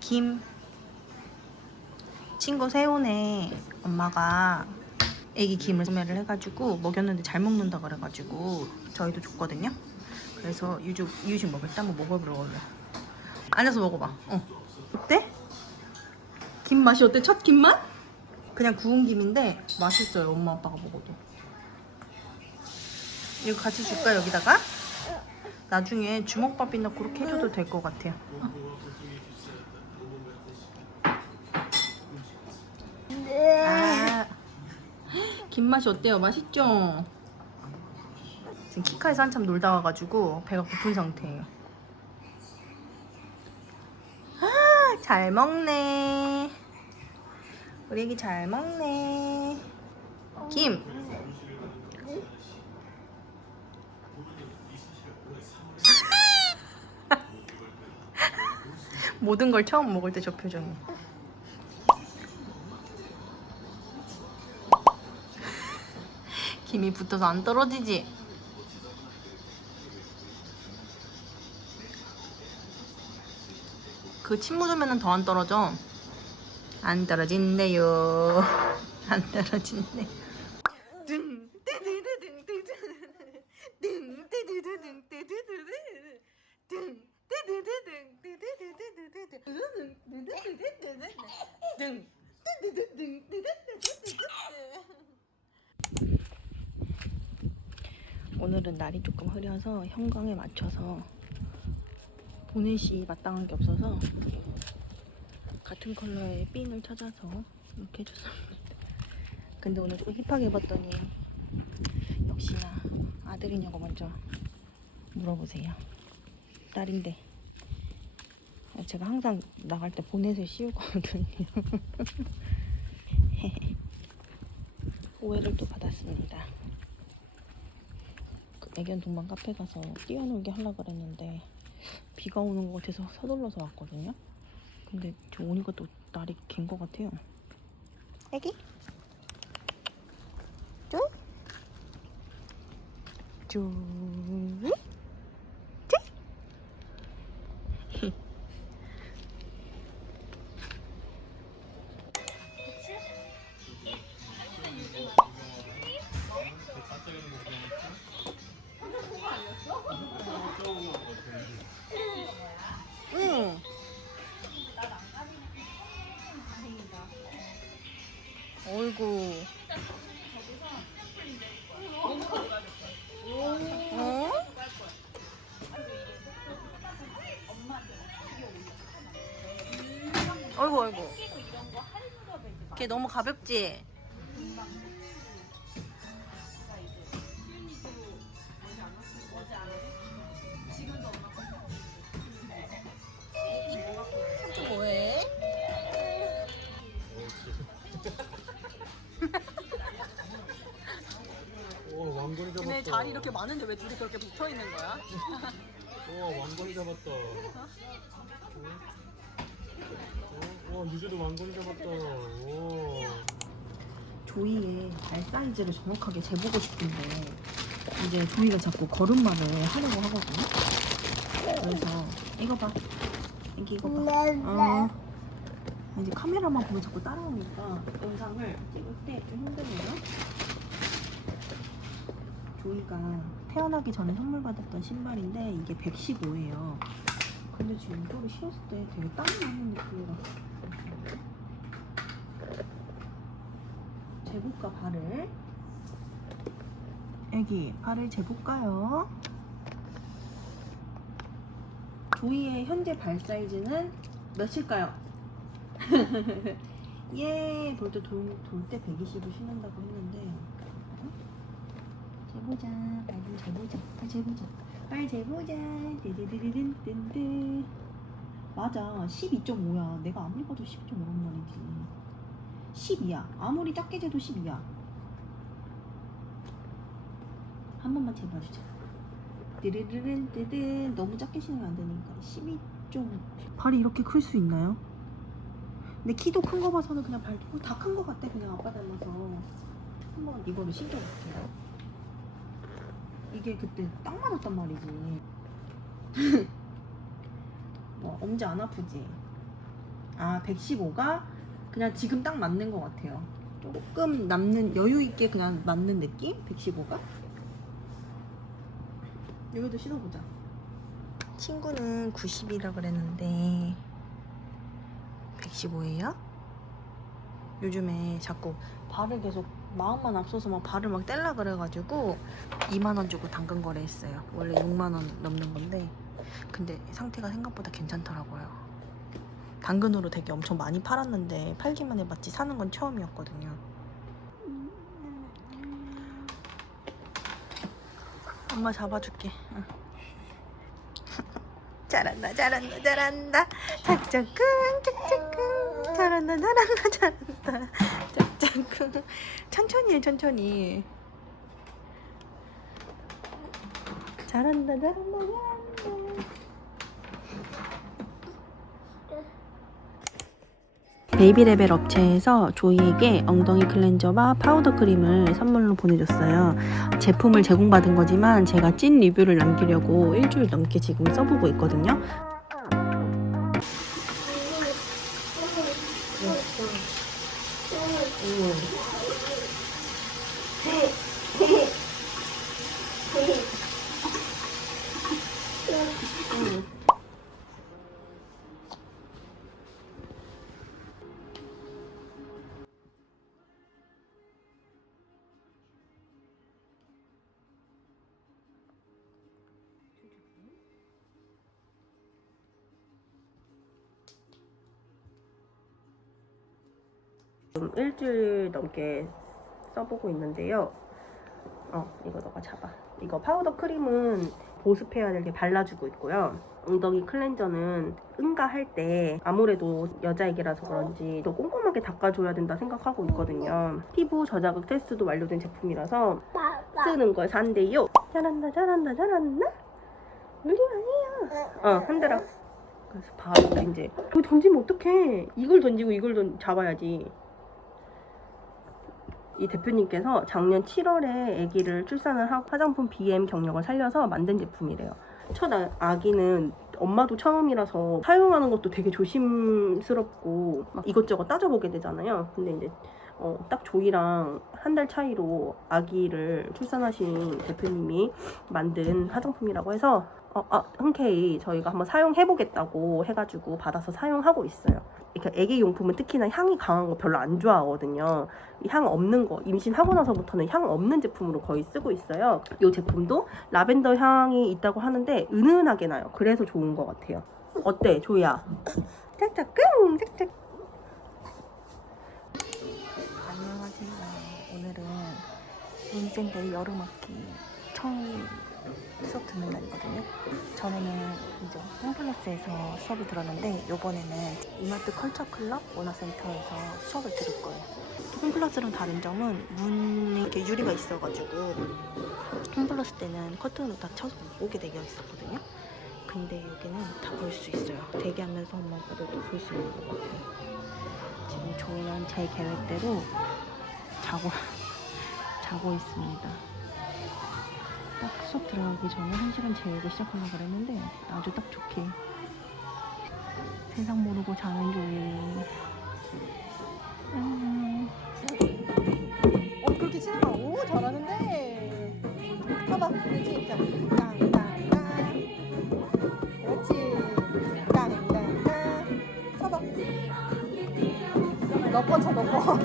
김 친구 세훈의 엄마가 애기 김을 구매를 해가지고 먹였는데 잘 먹는다 그래가지고 저희도 줬거든요. 그래서 유주 이유식 먹을 때 한번 먹어보려고 그래. 앉아서 먹어봐. 어. 어때? 김 맛이 어때? 첫 김 맛? 그냥 구운 김인데 맛있어요. 엄마 아빠가 먹어도. 이거 같이 줄까 여기다가? 나중에 주먹밥이나 그렇게 해줘도 될 것 같아요. 아, 김 맛이 어때요? 맛있죠? 지금 키카에서 한참 놀다 와가지고 배가 고픈 상태예요. 아, 잘 먹네. 우리 애기 잘 먹네. 김. 모든 걸 처음 먹을 때 저 표정이. 김이 붙어서 안 떨어지지? 그 침 묻으면 더 안 떨어져. 안 떨어진대요. 안 떨어진대. 등. 오늘은 날이 조금 흐려서 형광에 맞춰서 보넷이 마땅한 게 없어서 같은 컬러의 핀을 찾아서 이렇게 해줬습니다. 근데 오늘 조금 힙하게 입었더니 역시나 아들이냐고 먼저 물어보세요. 딸인데 제가 항상 나갈 때 보넷을 씌우거든요. 오해를 또 받았습니다. 그 애견 동반 카페 가서 뛰어놀게 하려고 그랬는데 비가 오는 것 같아서 서둘러서 왔거든요. 근데 저 오니까 또 날이 갠것 같아요. 애기? 쭈? 쭈? 쭈? 걔 너무 가볍지? 삼촌 뭐해? 오 왕건이 잡았다. 근데 자리 이렇게 많은데 왜 둘이 그렇게 붙어 있는 거야? 와 왕건이 잡았다. 오, 와 유주도 왕건이 잡았다. 오. 조이의 발 사이즈를 정확하게 재보고 싶은데 이제 조이가 자꾸 걸음마를 하려고 하거든요. 그래서 이거 봐. 여기 이거 봐. 어. 이제 카메라만 보면 자꾸 따라오니까 영상을 찍을 때 좀 힘드네요. 조이가 태어나기 전에 선물 받았던 신발인데 이게 115예요. 근데 지금 이거를 신었을 때 되게 땀이 나는 느낌이라. 재볼까 발을? 애기 발을 재볼까요? 조이의 현재 발 사이즈는 몇일까요? 예, 볼때 돌때 120을 신는다고 했는데 어? 재보자, 발 좀 재보자, 발 재보자, 발 재보자, 띠디디디딘딘딘 맞아, 12.5야. 내가 아무리 봐도 12.5란 말이지. 12야. 아무리 작게 재도 12야. 한 번만 재봐주자. 뜨든 너무 작게 신으면 안 되니까 12 좀 발이 이렇게 클 수 있나요? 근데 키도 큰 거 봐서는 그냥 밝히고 다큰 거 같아 그냥 아빠 닮아서 한번 이거를 신겨볼게요 이게 그때 딱 맞았단 말이지 뭐 엄지 안 아프지? 아 115가 그냥 지금 딱 맞는 것 같아요 조금 남는 여유 있게 그냥 맞는 느낌? 115가? 여기도 신어보자 친구는 90이라 그랬는데 115예요? 요즘에 자꾸 발을 계속 마음만 앞서서 막 발을 막 뗄라 그래가지고 2만 원 주고 당근 거래했어요. 원래 6만 원 넘는 건데 근데 상태가 생각보다 괜찮더라고요. 당근으로 되게 엄청 많이 팔았는데 팔기만 해봤지 사는 건 처음이었거든요. 엄마 잡아줄게. 응. 잘한다 잘한다 잘한다 작작쿵 작작쿵 잘한다 잘한다 잘한다 작작쿵 천천히 해 천천히 잘한다 잘한다 잘한다 베이비레벨 업체에서 조이에게 엉덩이 클렌저와 파우더 크림을 선물로 보내줬어요. 제품을 제공받은 거지만 제가 찐 리뷰를 남기려고 일주일 넘게 지금 써보고 있거든요. 지금 일주일 넘게 써보고 있는데요. 어, 이거 너가 잡아. 이거 파우더 크림은 보습해야 될 게 발라주고 있고요. 엉덩이 클렌저는 응가할 때 아무래도 여자에게라서 그런지 더 꼼꼼하게 닦아줘야 된다 생각하고 있거든요. 피부 저자극 테스트도 완료된 제품이라서 쓰는 걸 산대요. 잘한다, 잘한다, 잘한다. 물리 아니야. 어, 흔들어. 그래서 바로 이제 이거 던지면 어떡해. 이걸 던지고 이걸 던 잡아야지. 이 대표님께서 작년 7월에 아기를 출산을 하고 화장품 BM 경력을 살려서 만든 제품이래요. 첫 아- 아기는 엄마도 처음이라서 사용하는 것도 되게 조심스럽고 막 이것저것 따져보게 되잖아요. 근데 이제 어, 딱 조이랑 한 달 차이로 아기를 출산하신 대표님이 만든 화장품이라고 해서 어, 아, 흔쾌히 저희가 한번 사용해보겠다고 해가지고 받아서 사용하고 있어요. 이렇게 애기 용품은 특히나 향이 강한 거 별로 안 좋아하거든요. 이향 없는 거 임신하고 나서부터는 향 없는 제품으로 거의 쓰고 있어요. 이 제품도 라벤더 향이 있다고 하는데 은은하게 나요. 그래서 좋은 것 같아요. 어때, 조이야? 짝짝 끙 짝짝. 안녕하세요. 오늘은 인생데이 여름학기 처음 수업 듣는 날이거든요. 전에는 이제 홈플러스에서 수업을 들었는데 이번에는 이마트 컬처 클럽 문화센터에서 수업을 들을 거예요. 홈플러스랑 다른 점은 문에 이렇게 유리가 있어가지고 홈플러스 때는 커튼으로 다 쳐서 못 오게 되어 있었거든요. 근데 여기는 다 볼 수 있어요. 대기하면서 엄마 아빠들도 볼 수 있는 것 같아요. 지금 저는 제 계획대로 자고 자고 있습니다. 딱 수업 들어가기 전에 한 시간 재우고 시작하려고 그랬는데 아주 딱 좋게 세상 모르고 자는 조이. 음. 어 그렇게 치는 거, 오 잘하는데. 봐봐, 그렇지, 자, 땅땅땅. 그렇지, 땅땅땅. 쳐봐. 몇번 쳐, 몇 번.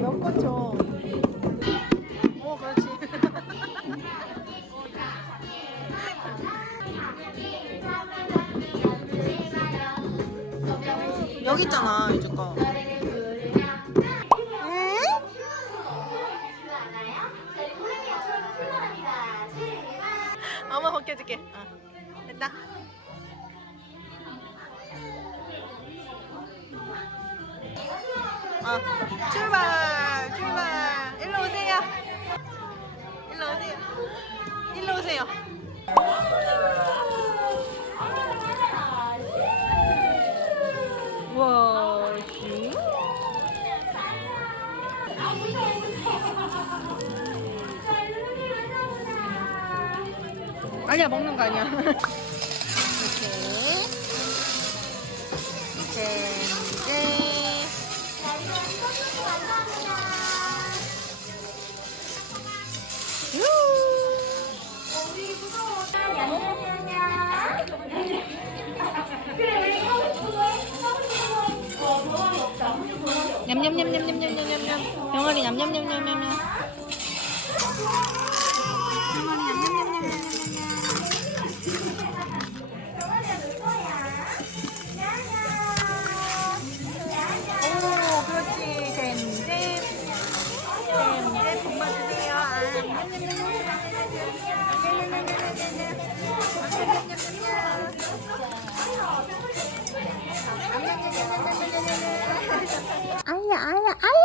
몇번 쳐. 아니야 먹는 거 아니야. 이렇게 잼잼. 냠냠냠냠냠냠냠냠. 병아리 냠냠냠냠냠냠. 哎呀哎呀